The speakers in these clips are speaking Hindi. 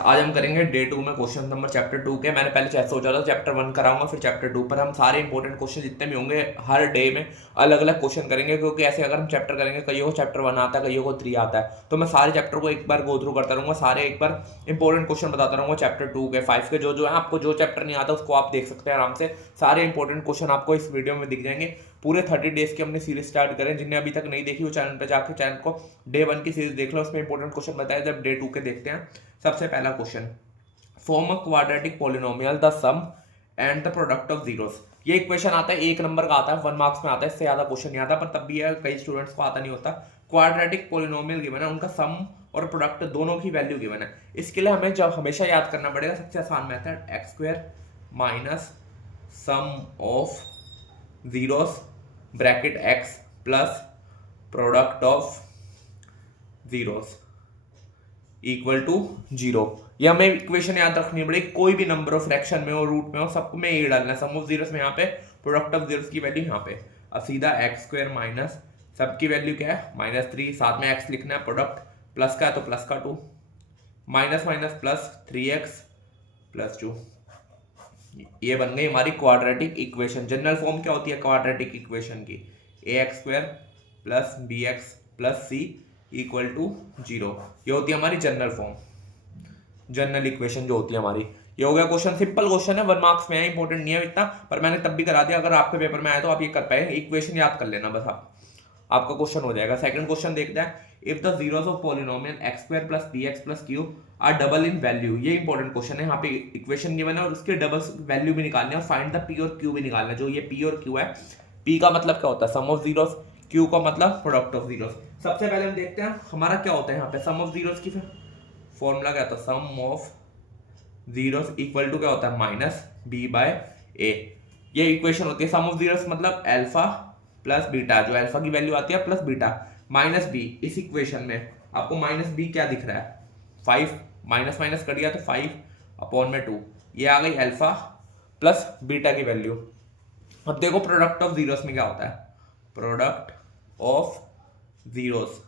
आज हम करेंगे डे 2 में क्वेश्चन नंबर चैप्टर 2 के। मैंने पहले सोचा था चैप्टर 1 कराऊंगा फिर चैप्टर 2 पर हम सारे इंपॉर्टेंट क्वेश्चन जितने भी होंगे हर डे में अलग अलग क्वेश्चन करेंगे, क्योंकि ऐसे अगर हम चैप्टर करेंगे कईयों को चैप्टर 1 आता है, कईयों को 3 आता है, तो मैं सारे चैप्टर को एक बार गो थ्रू करता रहूंगा, सारे एक बार इंपॉर्टेंट क्वेश्चन बताता रहूंगा चैप्टर 2 के 5 के। जो जो है आपको जो चैप्टर नहीं आता उसको आप देख सकते हैं आराम से। सारे इंपॉर्टेंट क्वेश्चन आपको इस वीडियो में दिख जाएंगे। पूरे 30 डेज की हमने सीरीज स्टार्ट करें। जिन्हें अभी तक नहीं देखी वो चैनल पर जाकर चैनल को डे 1 की सीरीज देख लो, उसमें इंपॉर्टेंट क्वेश्चन बताया। जब डे 2 के देखते हैं, सबसे पहला question, form a quadratic polynomial the sum and the product of zeros. ये इक्वेशन आता है, 1 नंबर का आता है, 1 मार्क्स में आता है, इससे ज्यादा क्वेश्चन नहीं आता, पर तब भी है कई स्टूडेंट्स को आता नहीं होता। क्वाड्रेटिक पॉलिनोमियल गिवन है, उनका सम और प्रोडक्ट दोनों की वैल्यू गिवन है। इसके लिए हमें जब हमेशा याद करना पड़ेगा सबसे आसान method, x square minus sum of zeros bracket x plus product of zeros equal to 0। ये हमें इक्वेशन याद रखनी पड़ेगी। कोई भी नंबर ऑफ फ्रैक्शन में हो, रूट में हो, सबको में ये डालना है। सम ऑफ जीरोस में यहाँ पे, प्रोडक्ट ऑफ जीरोस की वैल्यू यहाँ पे। अब सीधा एक्स स्क्वायर माइनस सबकी वैल्यू क्या है -3, साथ में एक्स लिखना है, प्रोडक्ट प्लस का है तो प्लस का 2, minus minus plus 3x plus 2। ये बन गई हमारी क्वाड्रेटिक इक्वेशन। जनरल फॉर्म क्या होती है क्वाड्रेटिक इक्वेशन की? ax square plus bx plus c equal to 0। ये होती है हमारी जनरल फॉर्म, जनरल इक्वेशन जो होती है हमारी। ये हो गया क्वेश्चन, सिंपल क्वेश्चन है, 1 मार्क्स में है, इंपॉर्टेंट नहीं है इतना, पर मैंने तब भी करा दिया। अगर आपके पेपर में आए तो आप ये कर पाए, इक्वेशन याद कर लेना बस, आपका क्वेश्चन हो जाएगा। सेकंड क्वेश्चन देखते हैं, if the zeros of polynomial x square plus b x plus q are double in value. ये इंपॉर्टेंट क्वेश्चन है, यहाँ पे इक्वेशन गिवन है और उसके डबल वैल्यू भी निकालने और फाइंड द पी और क्यू भी निकालना है। जो ये पी और क्यू है, पी का मतलब क्या होता है सम ऑफ जीरोस, क्यू का मतलब प्रोडक्ट ऑफ जीरोस। सबसे पहले हम देखते हैं हमारा क्या होता है यहाँ पे सम ऑफ जीरोस की फॉर्मूला क्या होता है, सम ऑफ जीरोस इक्वल टू क्या होता है माइनस बी बाय ए। ये इक्वेशन होती है। सम ऑफ जीरोस मतलब अल्फा प्लस बीटा, जो अल्फा की वैल्यू आती है प्लस बीटा माइनस बी। इस इक्वेशन में आपको माइनस बी क्या दिख रहा है 5, माइनस माइनस कर दिया तो 5 अपॉन में 2। ये आ गई अल्फा प्लस बीटा की वैल्यू। अब देखो प्रोडक्ट ऑफ जीरोस में क्या होता है, product of zeros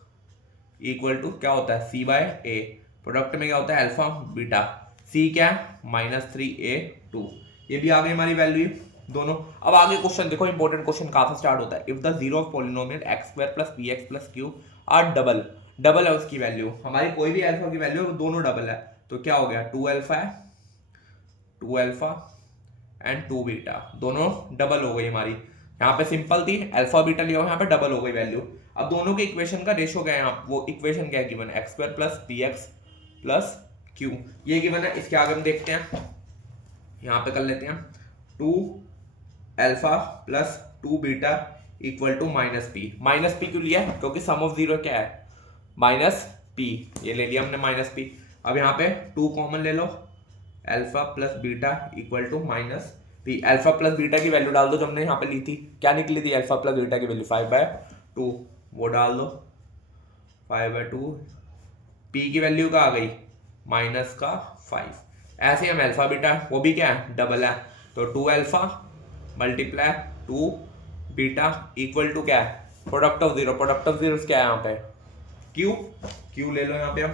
equal to क्या होता है सी बाय ए। प्रोडक्ट में क्या होता है अल्फा बीटा, सी क्या है -3a2। ये भी आ गई हमारी वैल्यू दोनों। अब आगे क्वेश्चन देखो, इंपॉर्टेंट क्वेश्चन कहाँ से स्टार्ट होता है, if the zero of polynomial x square plus b x plus q are double. Double है उसकी वैल्यू, हमारी कोई भी अल्फा की वैल्यू दोनों डबल है, तो क्या हो गया 2 अल्फा है, 2 अल्फा एंड 2 बीटा, दोनों डबल हो गई हमारी। यहाँ पे सिंपल थी, अल्फा बीटा लिया हुआ, यहाँ पे डबल हो गई वैल्यू। अब दोनों के इक्वेशन का रेशो क्या है यहाँ, वो इक्वेशन क्या है given, x square plus b x plus q, ये गिवन है। इसके आगे हम देखते हैं, यहाँ पे कर लेते हैं 2 alpha plus 2 beta equal to minus p. Minus p क्यों लिया है, क्योंकि सम ऑफ जीरो क्या है माइनस पी, ये ले लिया हमने माइनस पी। अब यहाँ पे 2 कॉमन ले लो, alpha plus beta equal to minus P. Alpha plus beta की वैल्यू डाल दो जो हमने यहाँ पे ली थी, क्या निकली थी अल्फा प्लस बीटा की वैल्यू 5/2, वो डाल दो 5/2। पी की वैल्यू का आ गई माइनस का 5। ऐसे हम अल्फा बीटा, वो भी क्या है डबल है, तो 2 alpha multiply 2 beta equal to क्या है product of zero. Product of zero क्या है यहाँ पे क्यू, क्यू ले लो यहाँ पे, हम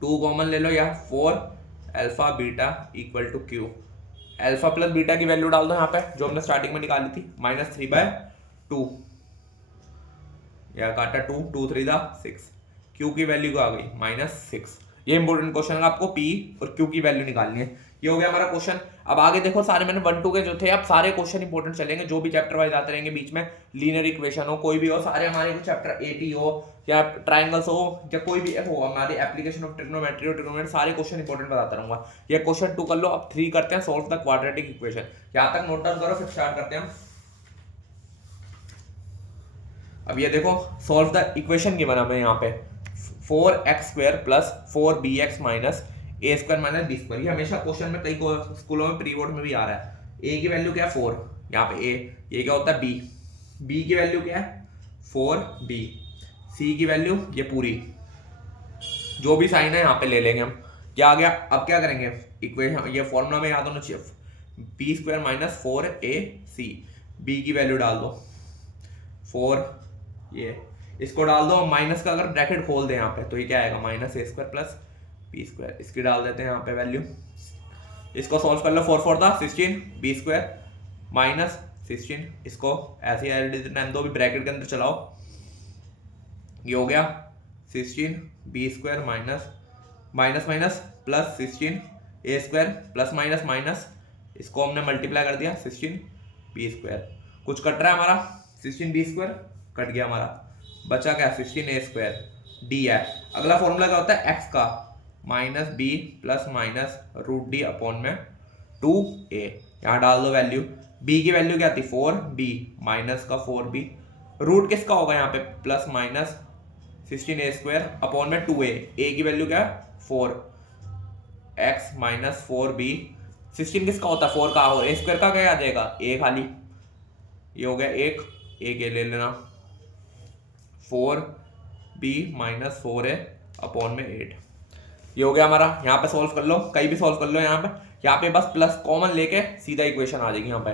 2 कॉमन ले लो, या 4 alpha beta equal to q. Alpha plus beta की वैल्यू डाल दो यहाँ पे जो हमने स्टार्टिंग में निकाली थी, -3/2, या काटा 2, 2 3 6, क्यू की वैल्यू को आ गई -6। ये इंपॉर्टेंट क्वेश्चन है, आपको पी और क्यू की वैल्यू निकालनी है। ये हो गया हमारा क्वेश्चन। अब आगे देखो, सारे मैंने 1 2 के जो थे, अब सारे क्वेश्चन इंपॉर्टेंट चलेंगे, जो भी चैप्टर वाइज आते रहेंगे बीच में, लीनियर इक्वेशन हो कोई भी हो, सारे हमारे चैप्टर 80 हो या ट्राइंगल्स हो या कोई भी हो, हमारे एप्लीकेशन ऑफ ट्रिग्नोमेट्री और ट्रिग्नोमेट्री, सारे क्वेश्चन इंपॉर्टेंट बताता रहूंगा। ये क्वेश्चन 2 कर लो। अब 3 करते हैं, सॉल्व द क्वाड्रेटिक इक्वेशन। यहाँ तक नोट डाउन करो, फिर स्टार्ट करते हैं। अब ये देखो, सॉल्व द इक्वेशन गिवन हमें यहाँ पे 4x square plus 4bx minus a square minus b square. ये हमेशा क्वेश्चन में कई स्कूलों में प्री बोर्ड में भी आ रहा है। ए की वैल्यू क्या है 4, यहाँ पे ए, ये क्या होता है बी, बी की वैल्यू क्या है 4b, सी की वैल्यू ये पूरी, जो भी साइन है यहाँ पे ले लेंगे हम। क्या आ गया, अब क्या करेंगे इक्वेशन, ये फॉर्मूला में याद होना चाहिए, b square minus 4ac, b की वैल्यू डाल दो 4, ये इसको डाल दो, माइनस का अगर ब्रैकेट खोल दे यहाँ पे तो ये क्या आएगा -a square plus b square, इसकी डाल देते हैं यहाँ पे वैल्यू। इसको सॉल्व कर लो, 4 4 था 16 बी स्क्वायर माइनस 16, इसको ऐसे ही टाइम दो, भी ब्रैकेट के अंदर चलाओ, ये हो गया 16 b square minus minus minus plus 16 a square plus minus minus, इसको हमने मल्टीप्लाई कर दिया 16 बी स्क्वायर। कुछ कट रहा है हमारा, 16 बी स्क्वायर कट गया हमारा, बचा क्या 16 ए स्क्वायर डी है। अगला फॉर्मूला क्या होता है एक्स का, minus b plus minus root d upon में 2a, यहाँ डाल दो वैल्यू। b की वैल्यू क्या थी 4b माइनस का 4b, रूट किसका होगा यहाँ पे plus minus 16a square upon में 2a, a की वैल्यू क्या है 4x माइनस 4b, 16 किसका होता है 4 का, और a स्क्वायर का क्या आ जाएगा a खाली, ये हो गया एक a के ले लेना 4b माइनस 4a अपॉन में 8, ये हो गया हमारा। यहाँ पे सॉल्व कर लो, कहीं भी सॉल्व कर लो, यहाँ पे बस प्लस कॉमन लेके सीधा इक्वेशन आ जाएगी यहाँ पे।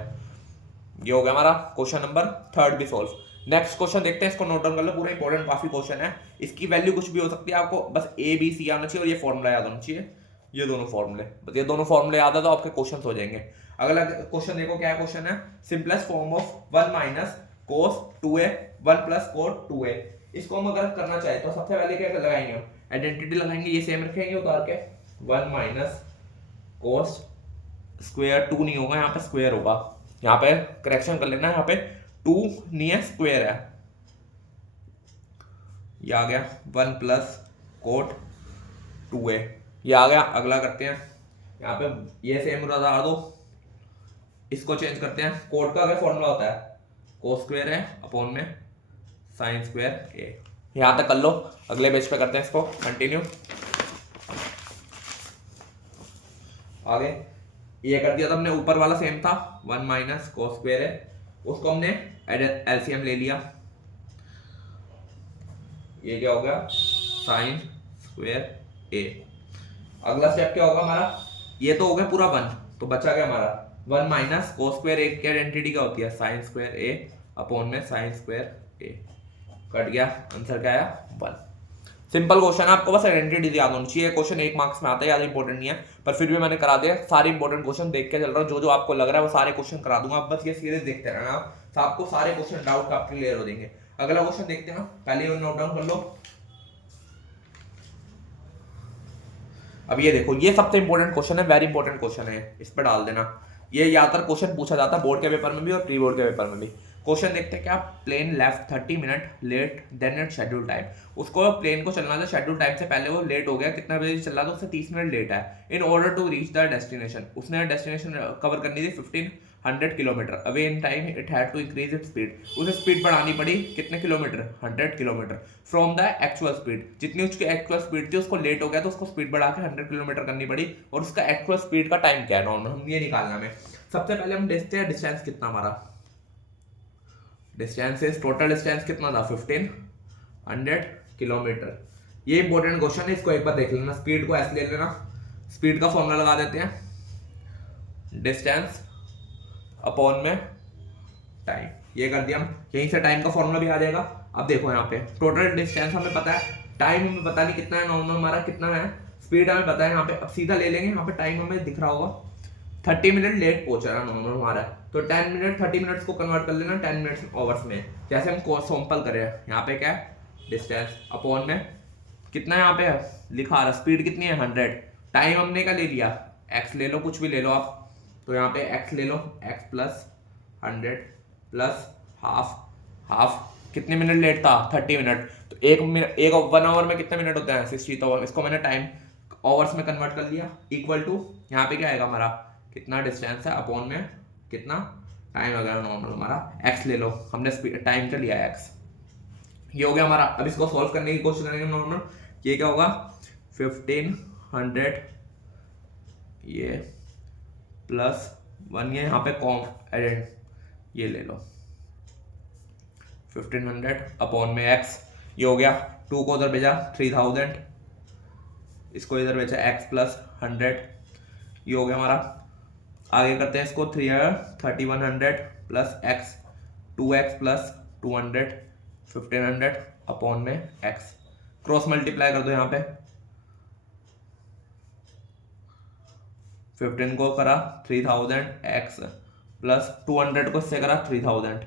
ये हो गया हमारा क्वेश्चन नंबर 3 भी सॉल्व। नेक्स्ट क्वेश्चन देखते हैं, इसको नोट डाउन कर लो, पूरा इंपॉर्टेंट काफी क्वेश्चन है, इसकी वैल्यू कुछ भी हो सकती है, आपको बस ए बी सी आना चाहिए और ये फॉर्मूला याद होना चाहिए, ये दोनों फॉर्मूले, बस ये दोनों फॉर्मूले याद है तो आपके क्वेश्चन हो जाएंगे। अगला क्वेश्चन देखो क्या क्वेश्चन है, simplest form of 1 minus cos 2a 1 plus coat 2a, इसको हम अगर करना चाहे तो सबसे पहले क्या लगाएंगे, आइडेंटिटी लगाएंगे, ये सेम रखेंगे उतार के, 1 माइनस कोस स्क्वायर 2 नहीं होगा, यहाँ पे स्क्वायर होगा, यहाँ पे करेक्शन कर लेना, यहाँ पे 2 नहीं है स्क्वायर है, ये आ गया 1 प्लस कोट 2a, ये आ गया। अगला करते हैं, यहाँ पे ये सेम डाल दो, इसको चेंज करते हैं, कोट का अगर फॉर्मूला होता है कोस स्क्वायर है अपॉन में साइन स्क्वायर ए, यहाँ तक कर लो। अगले पेज पे करते हैं इसको कंटिन्यू, आगे ये कर दिया था हमने, ऊपर वाला सेम था 1 माइनस कोस स्क्वायर है, उसको हमने एलसीएम ले लिया, ये क्या हो गया साइन स्क्वायर ए। अगला स्टेप क्या होगा हमारा, ये तो हो गया पूरा 1, तो बचा गया हमारा 1 माइनस कोस स्क्वायर ए की आइडेंटिटी क्या होती है साइन स्क्वायर ए अपॉन में साइन स्क्वायर ए, कट गया, आंसर क्या आया 1। सिंपल क्वेश्चन है, आपको बस आइडेंटिटी याद होनी चाहिए, क्वेश्चन 1 मार्क्स में आता है, याद इंपॉर्टेंट नहीं है, पर फिर भी मैंने करा दिया, सारे इंपॉर्टेंट क्वेश्चन देख के चल रहा हूँ, जो जो आपको लग रहा है वो सारे क्वेश्चन करा दूंगा, आप बस ये सीरीज देखते रहना, आप आपको सारे क्वेश्चन डाउट का क्लियर हो देंगे। अगला क्वेश्चन देखते हैं, पहले नोट डाउन कर लो। अब ये देखो, ये सबसे इंपॉर्टेंट क्वेश्चन है, वेरी इंपॉर्टेंट क्वेश्चन है, इस पर डाल देना, ये ज्यादातर क्वेश्चन पूछा जाता है बोर्ड के पेपर में भी और प्री बोर्ड के पेपर में भी। क्वेश्चन देखते हैं क्या, plane left 30 minute late then it schedule time, उसको प्लेन को चलना था शेड्यूल टाइम से पहले, वो लेट हो गया, कितना बजे चल रहा था उससे 30 मिनट लेट है, in order to reach the destination, उसने डेस्टिनेशन कवर करनी थी 1500 kilometre, away in time it had to increase it speed, उसे स्पीड बढ़ानी पड़ी कितने kilometre 100 kilometre from the actual speed, जितनी उसकी एक्चुअल स्पीड थी उसको लेट हो गया तो उसको स्पीड बढ़ा के 100 किलोमीटर करनी पड़ी, और उसका एक्चुअल स्पीड का टाइम क्या है नॉर्मल, हम ये निकालना है। सबसे पहले हम देखते हैं डिस्टेंस कितना हमारा, डिस्टेंस इज टोटल डिस्टेंस कितना था 1500 किलोमीटर, ये इंपॉर्टेंट क्वेश्चन है, इसको एक बार देख लेना, स्पीड को ऐसे ले लेना, स्पीड का फॉर्मूला लगा देते हैं, डिस्टेंस अपॉन में टाइम, ये कर दिया हम, यहीं से टाइम का फॉर्मूला भी आ जाएगा। अब देखो यहाँ पे टोटल डिस्टेंस हमें पता है, टाइम हमें पता नहीं कितना है, नॉर्मल हमारा कितना है, स्पीड हमें पता है, यहाँ पे अब सीधा ले लेंगे, यहाँ पे टाइम हमें दिख रहा होगा 30 मिनट लेट पहुंच रहा है नॉर्मल हमारा, तो 10 मिनट 30 मिनट्स को कन्वर्ट कर लेना 10 मिनट्स आवर्स में, जैसे हम सैंपल करें, यहाँ पे क्या है डिस्टेंस अपॉन में कितना यहाँ पे लिखा रहा, स्पीड कितनी है 100, टाइम हमने क्या ले लिया x ले लो, कुछ भी ले लो आप, तो यहाँ पे x ले लो, x प्लस 100 प्लस हाफ कितने मिनट लेट था 30 मिनट, तो एक 1 आवर में कितने मिनट होते हैं 60, तो इसको मैंने टाइम आवर्स में कन्वर्ट कर लिया, इक्वल टू यहाँ पे क्या आएगा हमारा कितना डिस्टेंस है अपॉन में कितना टाइम वगैरह नॉर्मल हमारा x ले लो, हमने टाइम का लिया x, ये हो गया हमारा। अब इसको सॉल्व करने की कोशिश करेंगे नॉर्मल, ये क्या होगा 1500 ये प्लस 1, ये यहाँ पे कॉम ये ले लो 1500 अपॉन में x, ये हो गया, 2 को उधर भेजा 3000, इसको इधर भेजा x प्लस 100, ये हो गया हमारा। आगे करते हैं इसको 3100 plus x 2x plus 200 1500 upon में x, क्रॉस मल्टीप्लाई कर दो यहाँ पे, 15 को करा 3000 x प्लस 200 को इससे करा 3000,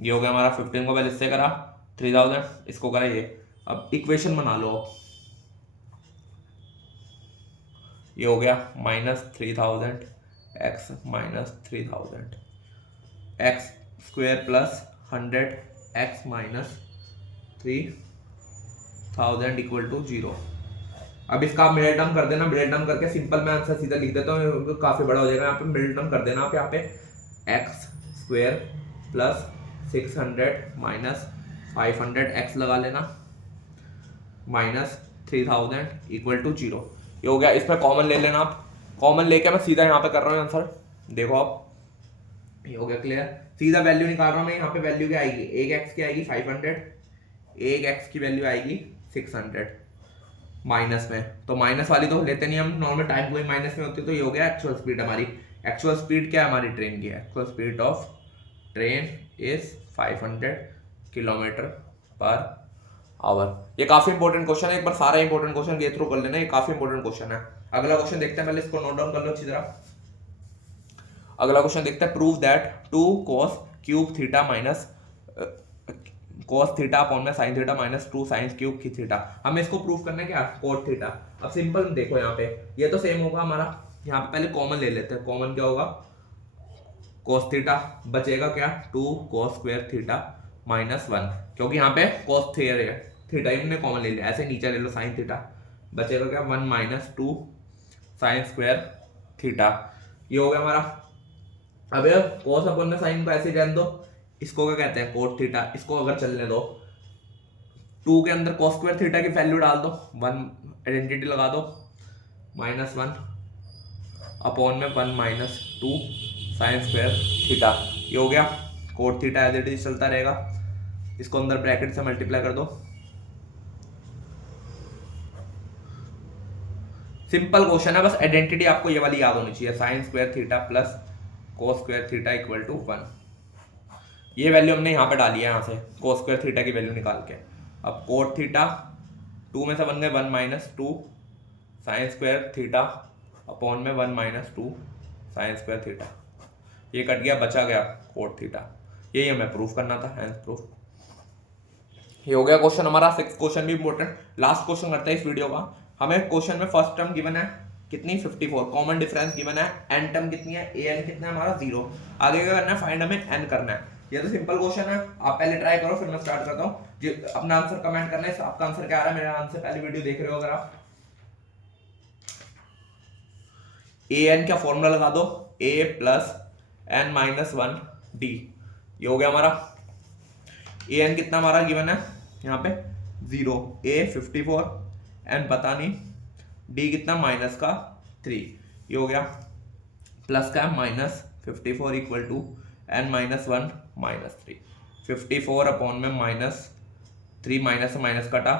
ये हो गया हमारा। 15 को पहले इससे करा 3000, इसको करा ये। अब इक्वेशन बना लो, ये हो गया -3000 x minus 3000 x square plus 100 x minus 3000 equal to 0। अब इसका आप मिडिल टर्म कर देना, मिडिल टर्म करके सिंपल मैं आंसर सीधा लिख देता हूँ, काफी बड़ा हो जाएगा। यहाँ पे मिडिल टर्म कर देना आप, यहाँ पे x square plus 600 minus 500 x लगा लेना माइनस 3000 इक्वल टू 0, ये हो गया। इसमें कॉमन ले लेना आप, कॉमन लेके मैं सीधा यहाँ पे कर रहा हूँ आंसर, देखो आप, ये हो गया क्लियर। सीधा वैल्यू निकाल रहा हूँ मैं, यहाँ पे वैल्यू क्या आएगी, एक x की आएगी 500, एक x की वैल्यू आएगी 600 माइनस में, तो माइनस वाली तो लेते नहीं हम, नॉर्मल टाइम कोई माइनस में होती है। तो ये हो गया एक्चुअल स्पीड हमारी। एक्चुअल स्पीड क्या है हमारी ट्रेन की, actual speed of train is 500 kilometre per hour. ये काफी इंपॉर्टेंट क्वेश्चन है, एक बार सारा इंपॉर्टेंट क्वेश्चन ये थ्रू कर लेना, ये काफी इंपॉर्टेंट क्वेश्चन है। अगला क्वेश्चन देखते हैं, पहले इसको नोट डाउन कर लो अच्छी तरह। अगला क्वेश्चन देखते हैं, prove that 2 cos cube theta minus cos theta upon में sin theta minus 2 sin cube की थीटा। हमें इसको प्रूव करना है क्या, cot थीटा। अब सिंपल देखो, यहाँ पे ये तो सेम होगा हमारा, यहाँ पे पहले कॉमन ले लेते हैं। कॉमन क्या होगा, cos थीटा बचेगा क्या 2 cos स्क्वायर थीटा माइनस 1, क्योंकि यहाँ पे cos थीटा हमने कॉमन ले लिया। ऐसे नीचे ले लो sin थीटा, बचेगा क्या 1 माइनस 2 sin स्क्वायर थीटा, ये हो गया हमारा। अब cos अपॉन में sin को ऐसे रहने दो, इसको क्या कहते हैं cot थीटा। इसको अगर चलने दो, 2 के अंदर cos स्क्वायर थीटा की वैल्यू डाल दो, 1 आइडेंटिटी लगा दो, -1 अपॉन में 1 माइनस 2 sin स्क्वायर थीटा, ये हो गया। cot theta as it is चलता रहेगा, इसको अंदर ब्रैकेट से मल्टीप्लाई कर दो। सिंपल क्वेश्चन है, बस आइडेंटिटी आपको ये वाली याद होनी चाहिए, sin square theta plus cos square theta equal to 1। ये वैल्यू हमने यहाँ पे डाली है, यहाँ से cos स्क्वायर थीटा की वैल्यू निकाल के। अब cot थीटा 2 में से बन गए 1 minus 2 sin square theta upon में 1 माइनस 2 sin स्क्वायर थीटा, ये कट गया, बचा गया cot थीटा। यही हमें प्रूफ करना था, हैंस प्रूफ। ये हो गया क्वेश्चन हमारा। 6 क्वेश्चन भी इंपॉर्टेंट, लास्ट क्वेश्चन करते हैं इस वीडियो का। हमें क्वेश्चन में फर्स्ट टर्म गिवन है कितनी 54, कॉमन डिफरेंस गिवन है, एन टर्म कितनी है, ए एन कितना है हमारा 0। आगे क्या करना है, फाइंड हमें एन करना है। ये तो सिंपल क्वेश्चन है, आप पहले ट्राई करो फिर मैं स्टार्ट करता हूँ। अपना आंसर कमेंट करना है, आपका आंसर क्या आ रहा है। मेरा आंसर पहले वीडियो देख रहे हो अगर आप, ए एन का फॉर्मूला लगा दो, ए प्लस एन माइनस 1 डी, ये हो गया हमारा। ए एन कितना हमारा गिवन है यहाँ पे 0, ए 54, एन पता नहीं, डी कितना माइनस का 3, ये हो गया। प्लस का minus 54 equal to n minus 1 minus 3, 54 upon में माइनस 3, माइनस से माइनस कटा,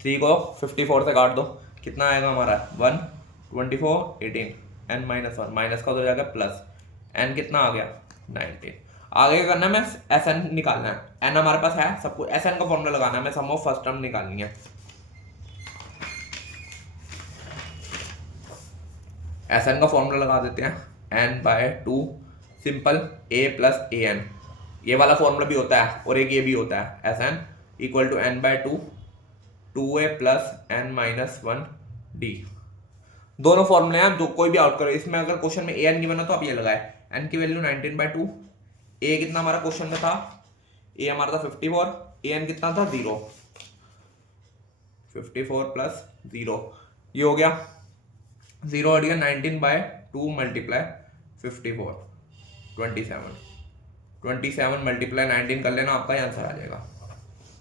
3 को 54 से काट दो, कितना आएगा हमारा 1, 24, 18, एन माइनस 1, माइनस का तो जाएगा प्लस, एन कितना आ गया 19। आगे क्या करना है, मैं एस एन निकालना है। एन हमारे पास है सब कुछ, एस एन का फॉर्मूला लगाना है, मैं सम ऑफ फर्स्ट टर्म निकालनी है। एस एन का फॉर्मूला लगा देते हैं, N by 2 simple A plus A N, ये वाला फॉर्मूला भी होता है और एक ये भी होता है, S n equal to n by 2 a plus n minus 1 d. दोनों फॉर्मूले हैं, जो कोई भी आउट करो। इसमें अगर क्वेश्चन में ए एन गिवन है तो आप ये लगाए, एन की वैल्यू 19/2, ए कितना हमारा क्वेश्चन में था, ए हमारा था 54, ए एन कितना था 0, 54 प्लस 0, ये हो गया 0 हट गया, 19/2 मल्टीप्लाई 54, 27 मल्टीप्लाई 19 कर लेना, आपका आंसर आ जाएगा।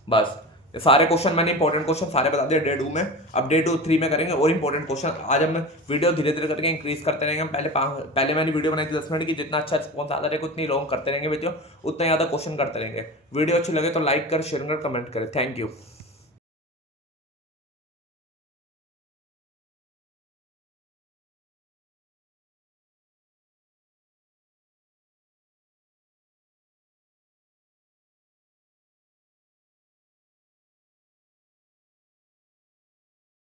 बस ये सारे क्वेश्चन मैंने इंपॉर्टेंट क्वेश्चन सारे बता दिए डे 2 में। अब डे 3 में करेंगे और इंपॉर्टेंट क्वेश्चन। आज हम वीडियो धीरे धीरे करके इंक्रीज करते रहेंगे। पहले मैंने वीडियो बनाई थी 10 मिनट की, जितना अच्छा रिस्पॉन्स आता रहेगा उतनी लॉन्ग करते रहेंगे वीडियो, उतना ज़्यादा क्वेश्चन करते रहेंगे। वीडियो अच्छी लगे तो लाइक कर, शेयर कर, कमेंट करें। Thank you.